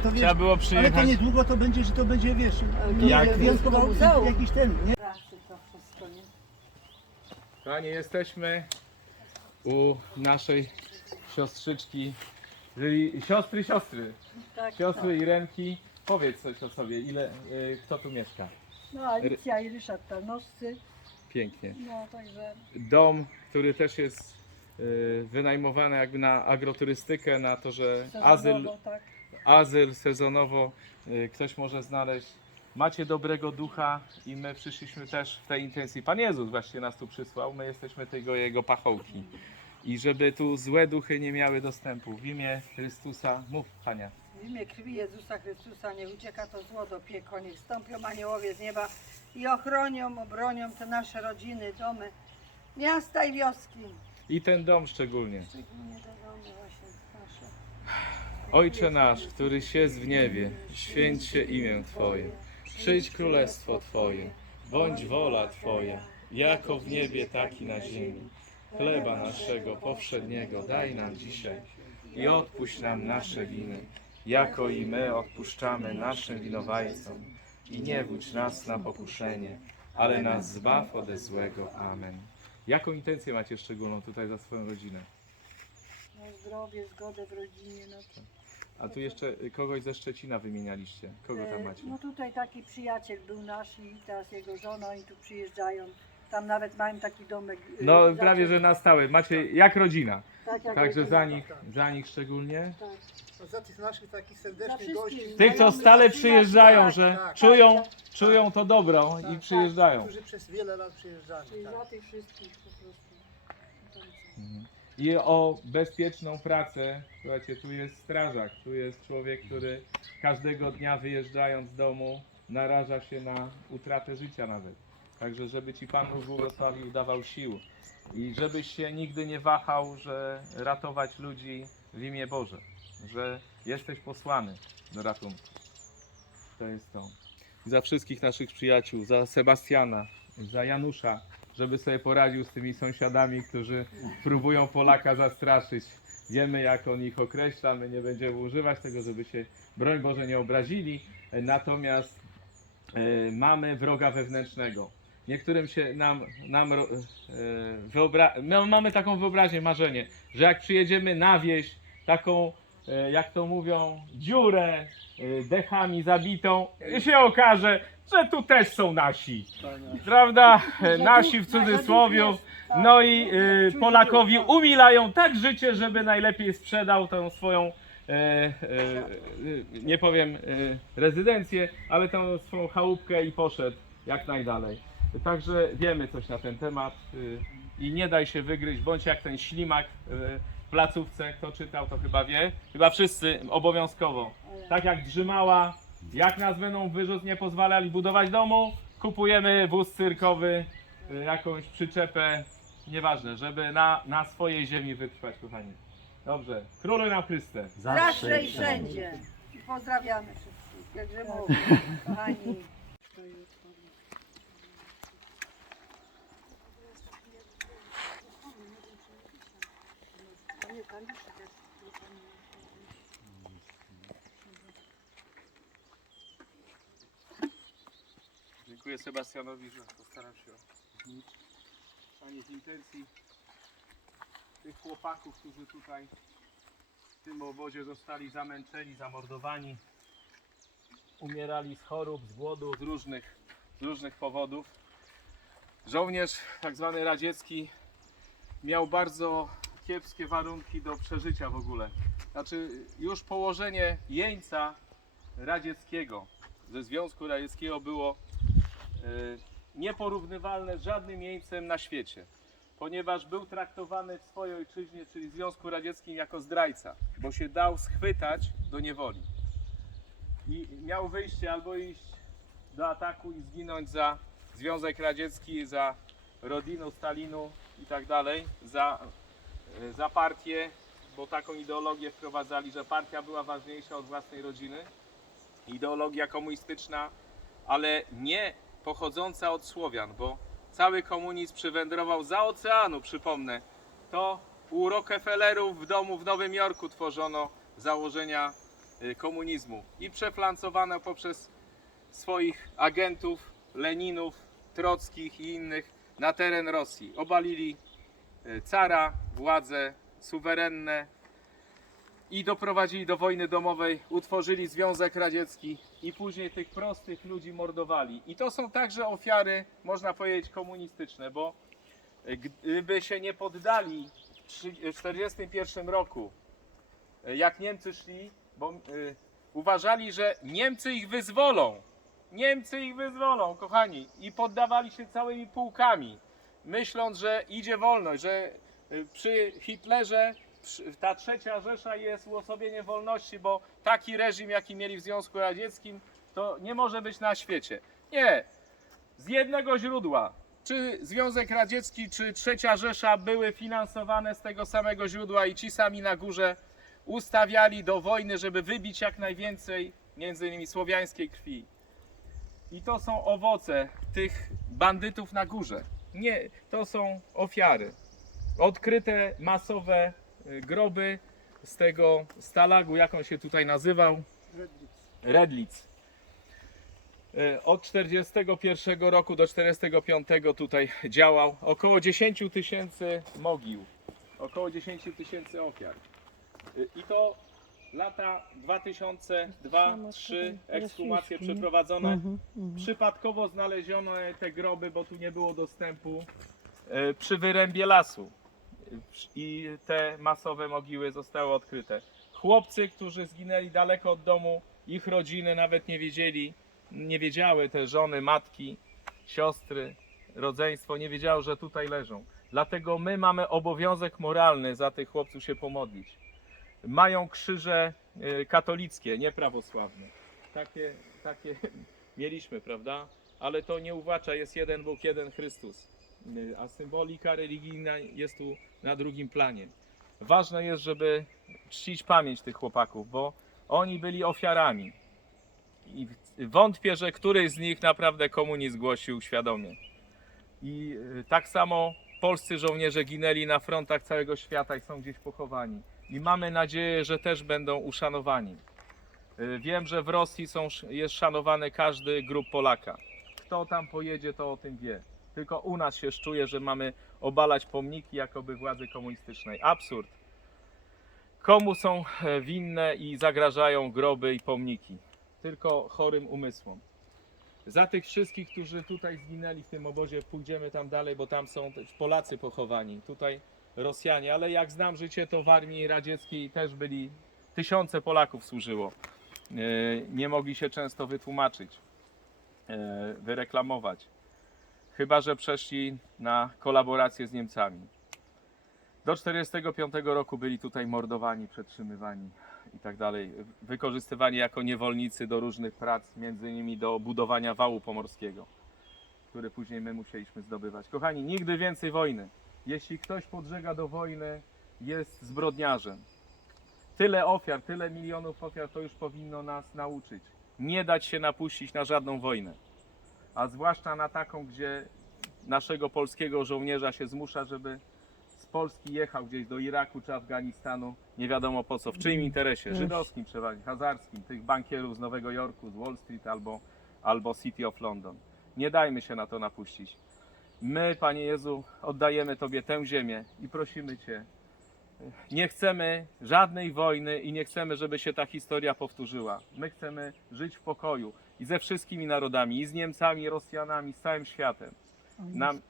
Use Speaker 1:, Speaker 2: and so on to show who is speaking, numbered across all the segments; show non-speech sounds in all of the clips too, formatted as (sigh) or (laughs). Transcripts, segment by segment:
Speaker 1: to wiesz,
Speaker 2: Trzeba było
Speaker 1: ale to
Speaker 2: przyjechać.
Speaker 1: niedługo to będzie, że to będzie, wiesz,
Speaker 3: to
Speaker 2: Jak-
Speaker 1: jak jakiś ten, nie?
Speaker 3: Pracy to wszystko, nie?
Speaker 2: Kochani, jesteśmy u naszej siostrzyczki, czyli siostry, siostry.
Speaker 3: Tak,
Speaker 2: Siostry Irenki. Powiedz coś o sobie, ile, y, kto tu mieszka?
Speaker 3: No, Alicja i Ryszard Tarnowscy.
Speaker 2: Pięknie.
Speaker 3: No, także
Speaker 2: Dom, który też jest y, wynajmowany jakby na agroturystykę, na to, że azyl,
Speaker 3: tak.
Speaker 2: Azyl sezonowo y, ktoś może znaleźć. Macie dobrego ducha i my przyszliśmy też w tej intencji. Pan Jezus właśnie nas tu przysłał, my jesteśmy tego Jego pachołki. I żeby tu złe duchy nie miały dostępu. W imię Chrystusa, mów Pania.
Speaker 3: W imię krwi Jezusa Chrystusa niech ucieka to zło do piekła, niech stąpią aniołowie z nieba i ochronią, obronią te nasze rodziny, domy, miasta i wioski.
Speaker 2: I ten dom szczególnie.
Speaker 3: Szczególnie te domy właśnie nasze.
Speaker 2: Ojcze nasz, któryś jest w niebie, święć się imię Twoje. Przyjdź królestwo Twoje, bądź wola Twoja, jako w niebie, tak i na ziemi. Chleba naszego powszedniego daj nam dzisiaj i odpuść nam nasze winy, jako i my odpuszczamy naszym winowajcom. I nie wódź nas na pokuszenie, ale nas zbaw ode złego. Amen. Jaką intencję macie szczególną tutaj za swoją rodzinę?
Speaker 3: No, zdrowie, zgodę w rodzinie. No, to,
Speaker 2: A tu jeszcze kogoś ze Szczecina wymienialiście. Kogo tam
Speaker 3: E,
Speaker 2: macie?
Speaker 3: No tutaj taki przyjaciel był nasz i teraz jego żona i tu przyjeżdżają. Tam nawet mają taki domek. e,
Speaker 2: No
Speaker 3: za
Speaker 2: prawie, że na stałe. Macie jak rodzina.
Speaker 3: Tak, jak
Speaker 2: Także
Speaker 3: rodzina.
Speaker 2: za nich, za nich szczególnie.
Speaker 3: Tak.
Speaker 1: No Za tych naszych takich serdecznych
Speaker 3: wszystkich.
Speaker 1: gości.
Speaker 2: Tych, co stale przyjeżdżają,
Speaker 3: tak,
Speaker 2: że
Speaker 1: tak.
Speaker 2: czują, czują to dobro i
Speaker 1: Tak.
Speaker 2: przyjeżdżają.
Speaker 1: Którzy przez wiele lat przyjeżdżali.
Speaker 3: Czyli
Speaker 1: Tak.
Speaker 3: za tych wszystkich po prostu.
Speaker 2: Mhm. I o bezpieczną pracę, słuchajcie, tu jest strażak, tu jest człowiek, który każdego dnia wyjeżdżając z domu naraża się na utratę życia nawet. Także żeby Ci Pan Bóg błogosławił, dawał sił i żebyś się nigdy nie wahał, że ratować ludzi w imię Boże, że jesteś posłany do ratunku. To jest to. Za wszystkich naszych przyjaciół, za Sebastiana, za Janusza, żeby sobie poradził z tymi sąsiadami, którzy próbują Polaka zastraszyć. Wiemy, jak on ich określa, my nie będziemy używać tego, żeby się, broń Boże, nie obrazili. Natomiast e, mamy wroga wewnętrznego. Niektórym się nam, nam e, wyobra- my mamy taką wyobraźnię, marzenie, że jak przyjedziemy na wieś, taką, jak to mówią, dziurę e, dechami zabitą, się okaże, że tu też są nasi. Prawda? E, Nasi w cudzysłowie. No i Polakowi umilają tak życie, żeby najlepiej sprzedał tą swoją, e, e, e, nie powiem e, rezydencję, ale tą swoją chałupkę i poszedł jak najdalej. Także wiemy coś na ten temat i nie daj się wygryźć, bądź jak ten ślimak placówce, kto czytał to chyba wie, chyba wszyscy obowiązkowo. Tak jak drzymała, jak nas będą wyrzut nie pozwalali budować domu, kupujemy wóz cyrkowy, y, jakąś przyczepę, nieważne, żeby na, na swojej ziemi wytrwać, kochani. Dobrze, króluj nam Chryste.
Speaker 3: Zawsze i wszędzie. I pozdrawiamy wszystkich. Jakże mówię, (laughs) kochani.
Speaker 2: Dziękuję Sebastianowi, że postaram się o Panie w intencji tych chłopaków, którzy tutaj w tym obozie zostali zamęczeni, zamordowani, umierali z chorób, z głodu, z różnych, z różnych powodów. Żołnierz tak zwany radziecki miał bardzo kiepskie warunki do przeżycia w ogóle. Znaczy już położenie jeńca radzieckiego ze Związku Radzieckiego było e, nieporównywalne z żadnym jeńcem na świecie, ponieważ był traktowany w swojej ojczyźnie, czyli Związku Radzieckim, jako zdrajca, bo się dał schwytać do niewoli. I miał wyjście albo iść do ataku i zginąć za Związek Radziecki, za rodzinę Stalinu i tak dalej, za, za partię, bo taką ideologię wprowadzali, że partia była ważniejsza od własnej rodziny ideologia komunistyczna, ale nie pochodząca od Słowian, bo cały komunizm przywędrował za oceanu, przypomnę. To u Rockefellerów w domu w Nowym Jorku tworzono założenia y, komunizmu i przeflancowano poprzez swoich agentów, Leninów, Trockich i innych na teren Rosji. Obalili cara, władze suwerenne i doprowadzili do wojny domowej, utworzyli Związek Radziecki i później tych prostych ludzi mordowali. I to są także ofiary, można powiedzieć, komunistyczne, bo gdyby się nie poddali w 1941 roku, y, jak Niemcy szli, bo y, uważali, że Niemcy ich wyzwolą. Niemcy ich wyzwolą, kochani, i poddawali się całymi pułkami, myśląc, że idzie wolność, że y, przy Hitlerze ta trzecia Rzesza jest uosobieniem wolności, bo taki reżim, jaki mieli w Związku Radzieckim, to nie może być na świecie. Nie. Z jednego źródła. Czy Związek Radziecki, czy trzecia Rzesza były finansowane z tego samego źródła i ci sami na górze ustawiali do wojny, żeby wybić jak najwięcej, między innymi słowiańskiej krwi. I to są owoce tych bandytów na górze. Nie, to są ofiary. Odkryte masowe y, groby z tego stalagu, jak on się tutaj nazywał? Redlic. Y, Od 41 roku do 45 tutaj działał. Około 10 tysięcy mogił. Około 10 tysięcy ofiar. Y, I to lata 2002-2003 ekshumacje przeprowadzone. Przypadkowo znaleziono te groby, bo tu nie było dostępu e, przy wyrębie lasu. I te masowe mogiły zostały odkryte. Chłopcy, którzy zginęli daleko od domu, ich rodziny nawet nie wiedzieli, nie wiedziały te żony, matki, siostry, rodzeństwo, nie wiedziało, że tutaj leżą. Dlatego my mamy obowiązek moralny za tych chłopców się pomodlić. Mają krzyże e, katolickie, nie prawosławne. Takie, takie (laughs) mieliśmy, prawda? Ale to nie uwłacza, jest jeden Bóg, jeden Chrystus. Y, A symbolika religijna jest tu na drugim planie. Ważne jest, żeby czcić pamięć tych chłopaków, bo oni byli ofiarami. I wątpię, że któryś z nich naprawdę komunizm głosił świadomie. I y, tak samo polscy żołnierze ginęli na frontach całego świata i są gdzieś pochowani. I mamy nadzieję, że też będą uszanowani. Y, Wiem, że w Rosji są, jest szanowany każdy grup Polaka. Kto tam pojedzie, to o tym wie. Tylko u nas się czuje, że mamy obalać pomniki jakoby władzy komunistycznej. Absurd. Komu są e, winne i zagrażają groby i pomniki? Tylko chorym umysłom. Za tych wszystkich, którzy tutaj zginęli w tym obozie, pójdziemy tam dalej, bo tam są Polacy pochowani. Tutaj Rosjanie, ale jak znam życie, to w armii radzieckiej też byli tysiące Polaków służyło. E, Nie mogli się często wytłumaczyć, e, wyreklamować. Chyba, że przeszli na kolaborację z Niemcami. Do 1945 roku byli tutaj mordowani, przetrzymywani i tak dalej. Wykorzystywani jako niewolnicy do różnych prac, między innymi do budowania wału pomorskiego, który później my musieliśmy zdobywać. Kochani, nigdy więcej wojny. Jeśli ktoś podżega do wojny, jest zbrodniarzem. Tyle ofiar, tyle milionów ofiar to już powinno nas nauczyć. Nie dać się napuścić na żadną wojnę. A zwłaszcza na taką, gdzie naszego polskiego żołnierza się zmusza, żeby z Polski jechał gdzieś do Iraku czy Afganistanu, nie wiadomo po co, w czyim interesie, żydowskim przeważnie, hazarskim, tych bankierów z Nowego Jorku, z Wall Street albo, albo City of London. Nie dajmy się na to napuścić. My, Panie Jezu, oddajemy Tobie tę ziemię i prosimy Cię, nie chcemy żadnej wojny i nie chcemy, żeby się ta historia powtórzyła. My chcemy żyć w pokoju i ze wszystkimi narodami, i z Niemcami, i Rosjanami, z całym światem. Nam,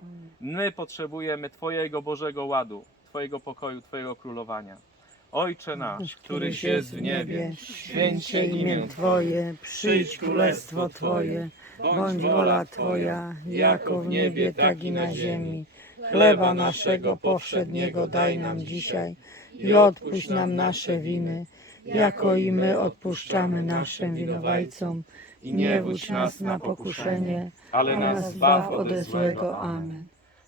Speaker 2: my potrzebujemy Twojego Bożego ładu, Twojego pokoju, Twojego królowania. Ojcze nasz, któryś jest w niebie,
Speaker 4: święć się imię Twoje, przyjdź królestwo Twoje, bądź wola Twoja, jako w niebie, tak i na ziemi. Chleba naszego powszedniego daj nam dzisiaj i odpuść nam nasze winy, jako i my odpuszczamy naszym winowajcom. I nie wódź nas na pokuszenie,
Speaker 2: ale
Speaker 4: a
Speaker 2: nas zbaw
Speaker 4: ode złego. Amen.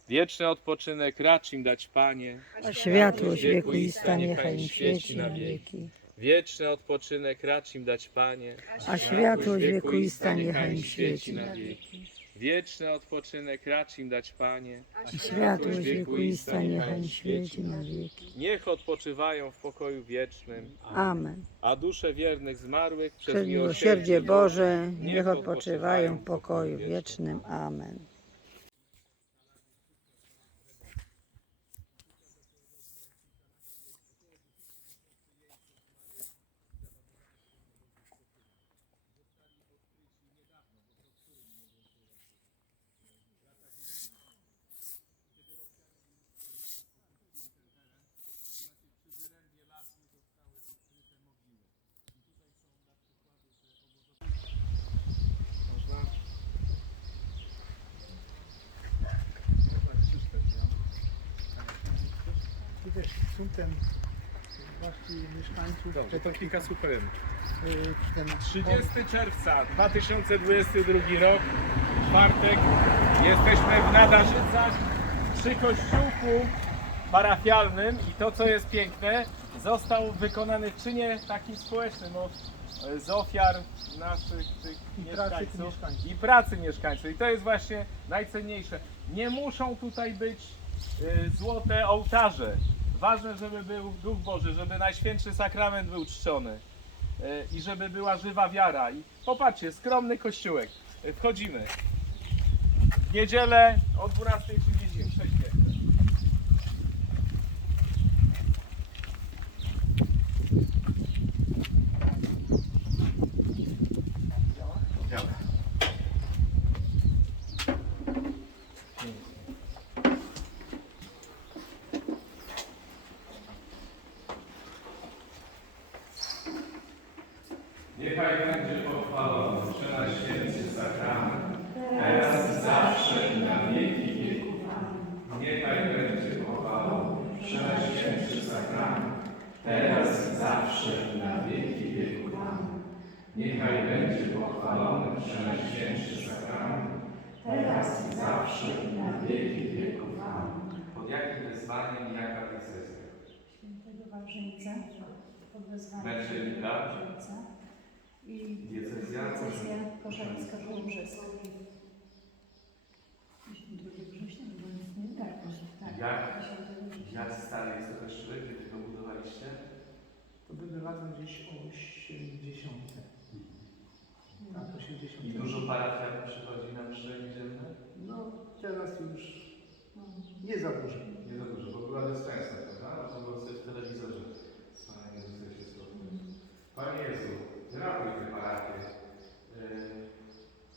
Speaker 2: Wieczny odpoczynek racz im dać, Panie.
Speaker 4: A światłość wiekuista niechaj im świeci na wieki.
Speaker 2: Wieczny odpoczynek racz im dać, Panie.
Speaker 4: A światłość wiekuista niechaj im świeci na
Speaker 2: wieki. Wieczny odpoczynek racz im dać, Panie.
Speaker 4: I światłość wiekuista niechaj świeci na wieki.
Speaker 2: Niech odpoczywają w pokoju wiecznym,
Speaker 4: Amen.
Speaker 2: a dusze wiernych zmarłych przez,
Speaker 4: Przez miłosierdzie Boże niech odpoczywają w pokoju wiecznym. Amen.
Speaker 2: Można? Można krzyczeć, no.
Speaker 1: Suntem właśnie mieszkańców.
Speaker 2: Dobrze, to kilka suprem.
Speaker 1: y, ten
Speaker 2: 30 czerwca 2022 rok, czwartek. Jesteśmy w Nadarzycach przy kościółku parafialnym i to co jest piękne, został wykonany w czynie takim społecznym od, z ofiar naszych tych
Speaker 1: I pracy
Speaker 2: mieszkańców
Speaker 1: mieszkańców.
Speaker 2: i pracy mieszkańców. I to jest właśnie najcenniejsze. Nie muszą tutaj być y, złote ołtarze. Ważne, żeby był Duch Boży, żeby Najświętszy Sakrament był czczony e, i żeby była żywa wiara. I popatrzcie, skromny kościółek. E, Wchodzimy. W niedzielę o 12.30 Niechaj będzie pochwalony Przenajświętszy Sakrament, teraz i zawsze i na wieki wieków. Niechaj będzie pochwalony Przenajświętszy Sakrament, teraz i zawsze i na wieki wieków. Niechaj będzie pochwalony Przenajświętszy Sakrament, teraz i zawsze i na wieki wieków. Pod jakim wezwaniem i jaka decyzja?
Speaker 5: Świętego Wawrzyńca pod wezwaniem
Speaker 2: Męczennika.
Speaker 5: I
Speaker 2: Diecezja
Speaker 5: diecezja koszalińska połbrzeska. 2 września, bo nic nie tak, proszę, tak.
Speaker 2: Jak?
Speaker 5: 10 września.
Speaker 2: Jak stary jest to kościółek, kiedy go budowaliście?
Speaker 1: To były lata gdzieś 80. Tak, 80.
Speaker 2: I dużo parafian przychodzi na msze niedzielne?
Speaker 1: No teraz już nie za dużo.
Speaker 2: Nie za dużo, bo była dyspensa, prawda? Można było sobie w telewizorze z Panem Jezusem się spotkać. Panie Jezu, ratuj te parafie. Yy,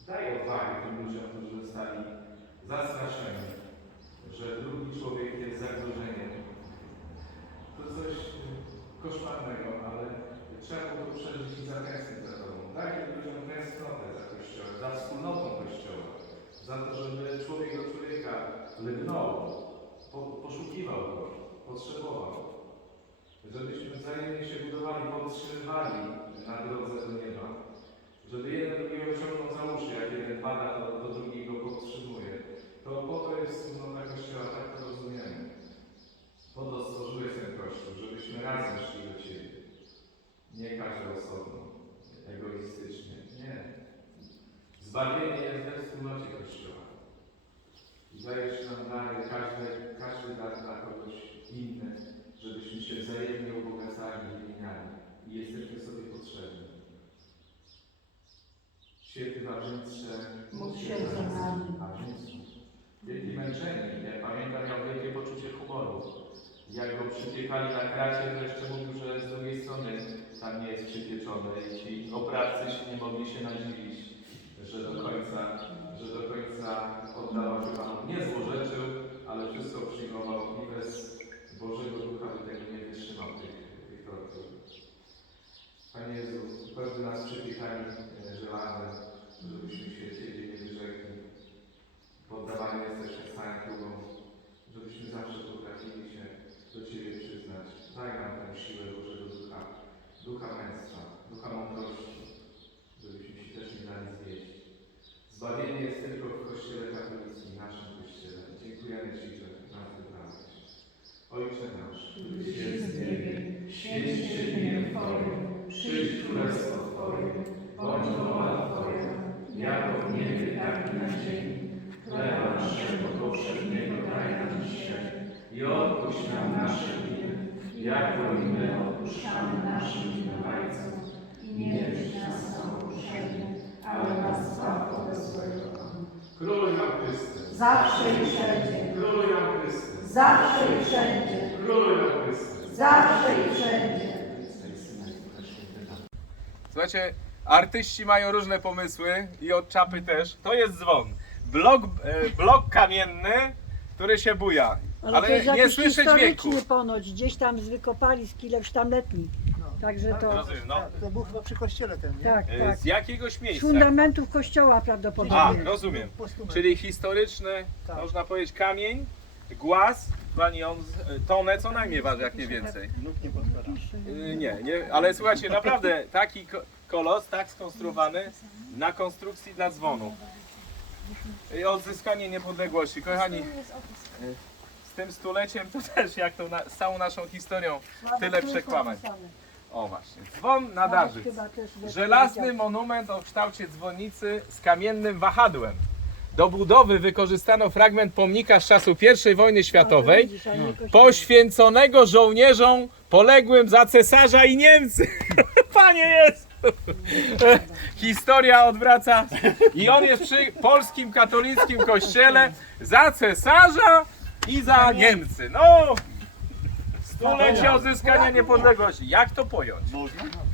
Speaker 2: Daj odwagę tym ludziom, którzy zostali zastraszeni, że drugi człowiek jest zagrożeniem. To coś yy, koszmarnego, ale trzeba to przeżyć i zatęsknić za Tobą. Daj tym ludziom tęsknotę za Kościołem, za wspólnotą Kościoła, za to, żeby człowiek do człowieka lgnął, po, poszukiwał go, potrzebował. Żebyśmy wzajemnie się budowali, podtrzymywali na drodze do nieba. Żeby jeden drugiego ciągnął za uszy, jak jeden pada, to, to drugi go. To po to jest wspólnota Kościoła, tak to rozumiemy. Po to stworzyłeś ten Kościół, żebyśmy razem szli do Ciebie. Nie każdy osobno, egoistycznie. Nie. Zbawienie jest we wspólnocie Kościoła. I dajesz nam dary, każdy, każdy dar dla kogoś inny, żebyśmy się wzajemnie ubogacali i wymieniali. I jesteśmy sobie potrzebni. Święty Wawrzyńcze,
Speaker 5: Módl się za nami.
Speaker 2: Wielki męczennik, jak pamiętam, miał wielkie poczucie humoru. Jak go przypiekali na kracie, to jeszcze mówił, że z drugiej strony tam nie jest przypieczony i ci oprawcy się nie mogli się nadziwić, że do końca, że do końca oddawał się Panu. Nie złorzeczył, ale wszystko przyjmował i bez Bożego Ducha by tego nie wytrzymał tych, tych tortur. Panie Jezu, każdy nas przypiekali e, żelanem, żebyśmy się Ciebie nie wyrzekli. Poddawani jesteśmy stałym próbom, żebyśmy zawsze potrafili się do Ciebie przyznać. Daj nam tę siłę Bożego Ducha, Ducha męstwa, Ducha mądrości, żebyśmy się też nie dali zwieść. Zbawienie jest tylko w Kościele katolickim, naszym Kościele. Dziękujemy Ci, że przyjdź królestwo Twoje, bądź wola Twoja, jako w niebie, tak i na ziemi.
Speaker 5: Chleba naszego powszedniego daj nam dzisiaj
Speaker 2: i odpuść nam nasze winy, jako i my
Speaker 5: odpuszczamy naszym winowajcom. I nie wódź nas na pokuszenie, ale nas zbaw od złego.
Speaker 2: Król nam Chrystus.
Speaker 5: Zawsze i wszędzie.
Speaker 2: Król nam Chrystus.
Speaker 5: Zawsze i wszędzie.
Speaker 2: Król nam Chrystus.
Speaker 5: Zawsze i wszędzie.
Speaker 2: Słuchajcie, artyści mają różne pomysły i od czapy też. To jest dzwon. Blok, e, blok kamienny, który się buja.
Speaker 3: Ale,
Speaker 2: Ale,
Speaker 3: to jest
Speaker 2: nie
Speaker 3: jakiś
Speaker 2: słyszę dźwięku.
Speaker 3: ponoć, gdzieś tam z wykopalisk ileś tam letni.
Speaker 1: No.
Speaker 3: Także to,
Speaker 2: Rozumiem, no.
Speaker 1: To był chyba przy kościele ten, nie?
Speaker 3: tak,
Speaker 2: E,
Speaker 3: tak.
Speaker 2: Z jakiegoś
Speaker 3: Z
Speaker 2: miejsca.
Speaker 3: fundamentów kościoła
Speaker 2: A,
Speaker 3: prawdopodobnie.
Speaker 2: rozumiem.
Speaker 1: Postument.
Speaker 2: Czyli historyczny,
Speaker 1: Tak.
Speaker 2: można powiedzieć kamień, głaz, pani on z- tonę co najmniej waży, jak nie więcej.
Speaker 1: Nie.
Speaker 2: Y, Nie, nie, ale słuchajcie, naprawdę taki ko- kolos, tak skonstruowany na konstrukcji dla dzwonu. I odzyskanie niepodległości. Kochani, y, z tym stuleciem to też jak to na, z całą naszą historią tyle przekłamań. O właśnie, dzwon na Darzyc.
Speaker 3: Też we-
Speaker 2: Żelazny monument o kształcie dzwonnicy z kamiennym wahadłem. Do budowy wykorzystano fragment pomnika z czasu I wojny światowej,
Speaker 3: kościoła.
Speaker 2: poświęconego żołnierzom poległym za cesarza i Niemcy. (laughs) Panie jest! (laughs) Historia odwraca. I on jest przy polskim katolickim kościele za cesarza i za Niemcy. No! Stulecie odzyskania niepodległości. Jak to pojąć?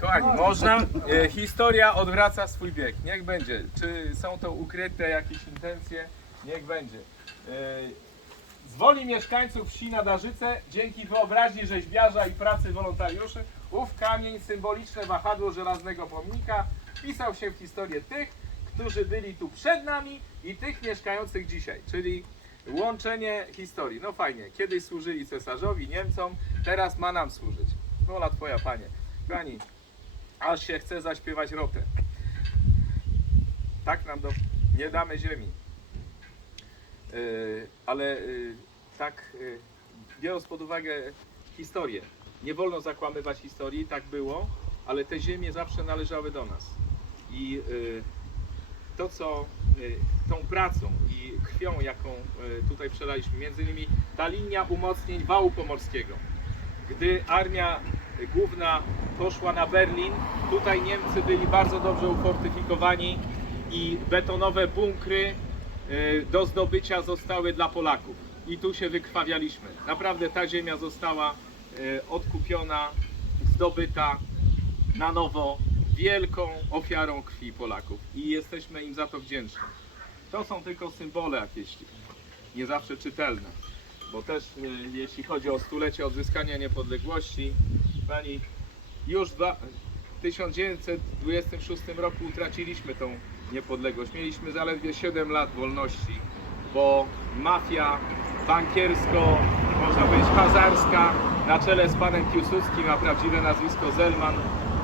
Speaker 2: Kochani, można. E, historia odwraca swój bieg. Niech będzie. Czy są to ukryte jakieś intencje? Niech będzie. E, z woli mieszkańców wsi na Darzyce, dzięki wyobraźni rzeźbiarza i pracy wolontariuszy, ów kamień, symboliczne wahadło żelaznego pomnika, wpisał się w historię tych, którzy byli tu przed nami i tych mieszkających dzisiaj, czyli łączenie historii. No fajnie, kiedyś służyli cesarzowi, Niemcom, teraz ma nam służyć. Wola Twoja, Panie. Pani, aż się chce zaśpiewać rotę. Tak nam do... nie damy ziemi. Yy, ale yy, tak, yy, biorąc pod uwagę historię, nie wolno zakłamywać historii, tak było, ale te ziemie zawsze należały do nas. I yy, to, co yy, tą pracą i krwią, jaką yy, tutaj przelaliśmy, między innymi ta linia umocnień wału pomorskiego, gdy armia główna poszła na Berlin, tutaj Niemcy byli bardzo dobrze ufortyfikowani i betonowe bunkry y, do zdobycia zostały dla Polaków. I tu się wykrwawialiśmy. Naprawdę ta ziemia została y, odkupiona, zdobyta na nowo wielką ofiarą krwi Polaków i jesteśmy im za to wdzięczni. To są tylko symbole jakieś, nie zawsze czytelne, bo też y, jeśli chodzi o stulecie odzyskania niepodległości, pani już w 1926 roku utraciliśmy tą niepodległość. Mieliśmy zaledwie 7 lat wolności, bo mafia bankiersko, można powiedzieć hazarska, na czele z panem Piłsudskim, a prawdziwe nazwisko Zelman,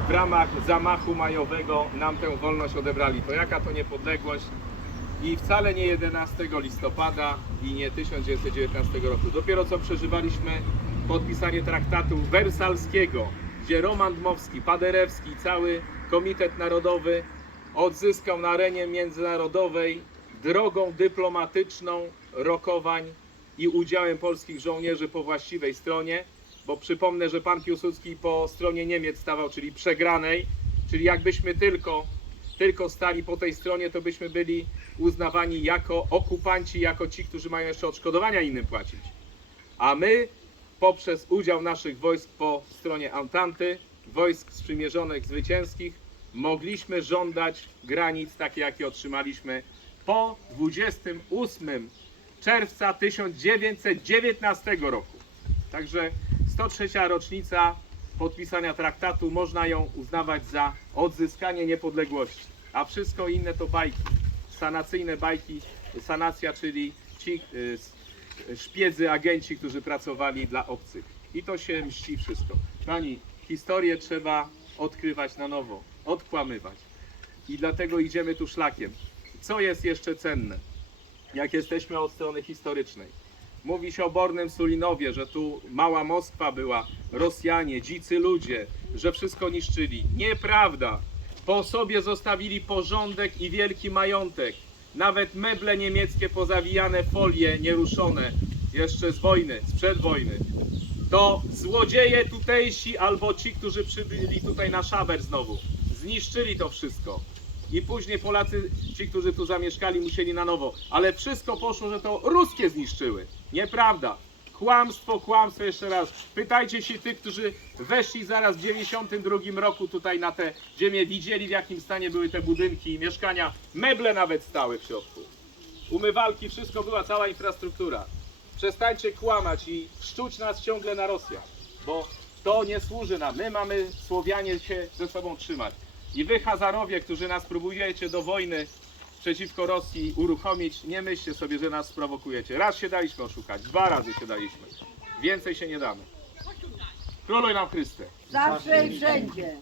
Speaker 2: w ramach zamachu majowego nam tę wolność odebrali. To jaka to niepodległość? I wcale nie 11 listopada i nie 1919 roku. Dopiero co przeżywaliśmy podpisanie traktatu wersalskiego, gdzie Roman Dmowski, Paderewski, cały Komitet Narodowy odzyskał na arenie międzynarodowej drogą dyplomatyczną rokowań i udziałem polskich żołnierzy po właściwej stronie, bo przypomnę, że pan Piłsudski po stronie Niemiec stawał, czyli przegranej, czyli jakbyśmy tylko, tylko stali po tej stronie, to byśmy byli uznawani jako okupanci, jako ci, którzy mają jeszcze odszkodowania innym płacić. A my poprzez udział naszych wojsk po stronie Antanty, wojsk sprzymierzonych zwycięskich, mogliśmy żądać granic takie, jakie otrzymaliśmy po 28 czerwca 1919 roku. Także 103. rocznica podpisania traktatu, można ją uznawać za odzyskanie niepodległości. A wszystko inne to bajki, sanacyjne bajki, sanacja, czyli ci y, szpiedzy, agenci, którzy pracowali dla obcych. I to się mści wszystko. Pani, historię trzeba odkrywać na nowo, odkłamywać. I dlatego idziemy tu szlakiem. Co jest jeszcze cenne? Jak jesteśmy od strony historycznej. Mówi się o Bornym Sulinowie, że tu mała Moskwa była, Rosjanie, dzicy ludzie, że wszystko niszczyli. Nieprawda. Po sobie zostawili porządek i wielki majątek. Nawet meble niemieckie pozawijane, folie nieruszone, jeszcze z wojny, sprzed wojny. to złodzieje tutejsi albo ci, którzy przybyli tutaj na szaber znowu, zniszczyli to wszystko. I później Polacy, ci, którzy tu zamieszkali, musieli na nowo. Ale wszystko poszło, że to ruskie zniszczyły. Nieprawda. Kłamstwo, kłamstwo jeszcze raz. Pytajcie się tych, którzy weszli zaraz w 92 roku tutaj na tę ziemię, widzieli w jakim stanie były te budynki i mieszkania. Meble nawet stały w środku. Umywalki, wszystko była, cała infrastruktura. Przestańcie kłamać i szczuć nas ciągle na Rosjan, bo to nie służy nam. My mamy Słowianie się ze sobą trzymać. I wy Hazarowie, którzy nas próbujecie do wojny przeciwko Rosji uruchomić, nie myślcie sobie, że nas sprowokujecie. Raz się daliśmy oszukać, dwa razy się daliśmy. Więcej się nie damy. Króluj nam Chryste.
Speaker 3: Zawsze i wszędzie.